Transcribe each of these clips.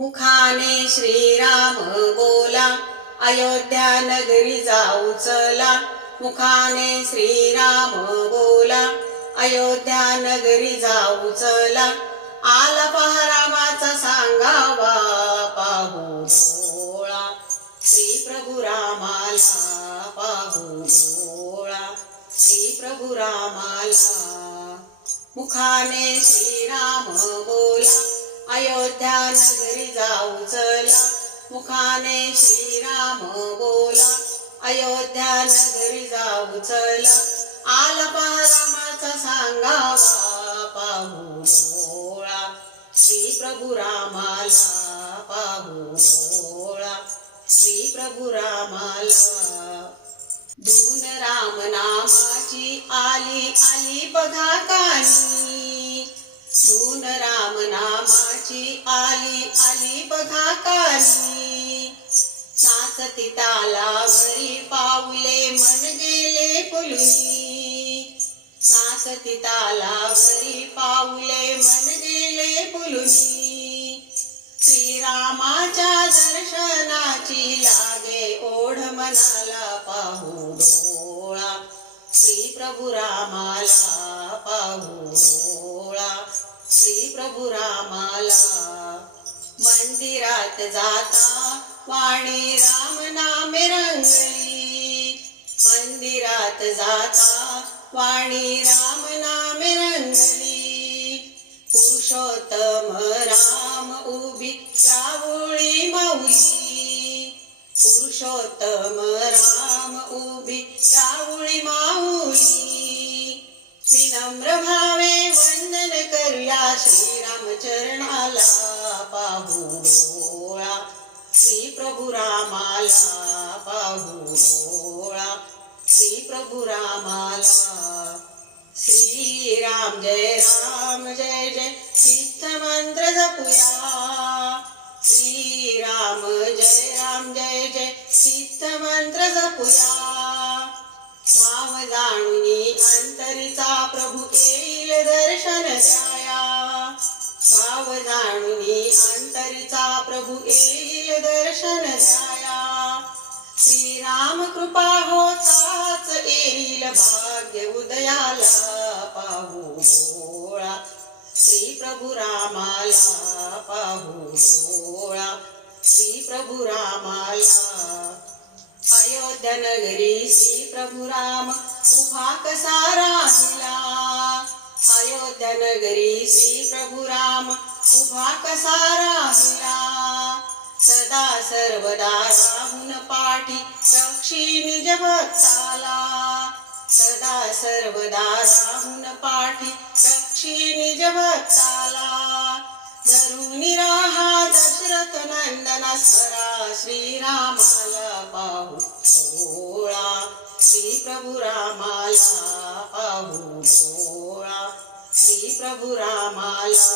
मुखाने श्रीराम बोला, अयोध्या नगरी जाऊ चला. मुखाने श्रीराम बोला, अयोध्या नगरी जाऊ चला. आला पहा रामाचा सांगावा, पाहू डोळा. श्री प्रभू रामाला पाहू डोळा, श्री प्रभू रामाला. मुखाने श्रीराम बोला, अयोध्या नगरी जाऊ चला. मुखाने श्रीराम बोला, अयोध्या नगरी जाऊ चला. आला पहा रामाचा सांगावा, पाहू डोळा. श्री प्रभू रामाला पाहू डोळा, श्री प्रभू रामाला. धून राम नामाची आली आली बघा कानी. धून राम नामाची आली आली बघा कानी. नाचती तालावरी पाऊले मन गेले फुलूनी. नाचती तालावरी पाऊले मन गेले फुलूनी. श्रीरामाच्या दर्शनाची लागे ओढ मनाला, पाहू डोळा. श्री प्रभू रामाला पाहू डोळा, श्री प्रभू रामाला. मंदिरात जाता वाणी राम नामे रंगली. मंदिरात जाता वाणी राम नामे रंगली. पुरुषोत्तम राम उभी रावळी माऊली. पुरुषोत्तम राम उभी रावळी माऊली. विनम्र भावे वंदन करूया श्रीराम चरणाला, पाहू डोळा. श्री प्रभू रामाला पाहू डोळा, श्री प्रभू रामाला. श्रीराम जय राम जय जय सिद्ध मंत्र जपूया. श्रीराम जय राम जय जय सिद्ध मंत्र जपूया. भाव जाणुनी अंतरीचा प्रभू येईल दर्शन द्याया. भाव जाणुनी अंतरीचा प्रभू येईल दर्शन द्याया. श्रीराम कृपा होताच येईल भाग्य उदयाला, पाहू डोळा. श्री प्रभू रामाला पाहू डोळा, श्री प्रभू रामाला. अयोध्या नगरी श्री प्रभू राम उभा कसा राहिला. अयोध्या नगरी श्री प्रभू राम उभा कसा राहिला. सदा सर्वदा राहून पाठी रक्षी निज भक्ताला. सदा सर्वदा राहून पाठी रक्षी निज भक्ताला. धरून राहा दशरथ नंदना स्मरा श्रीरामाला, पाहू डोळा. श्री प्रभू रामाला पाहू डोळा, श्री प्रभू रामाला.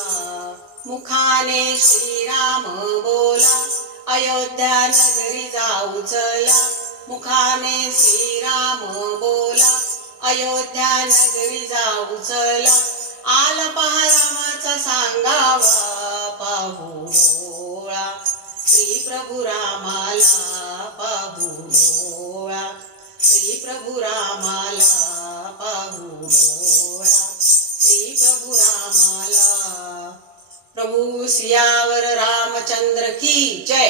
मुखाने श्रीराम बोला, अयोध्या नगरी जाऊ चला. मुखाने श्रीराम बोला, अयोध्या नगरी जाऊ चला. आला पहा रामाचा सांगावा, पाहू डोळा. श्री प्रभू रामाला पाहू डोळा, श्री प्रभू रामाला पाहू डोळा, श्री प्रभू रामाला. प्रभु सियावर रामचंद्र की जय.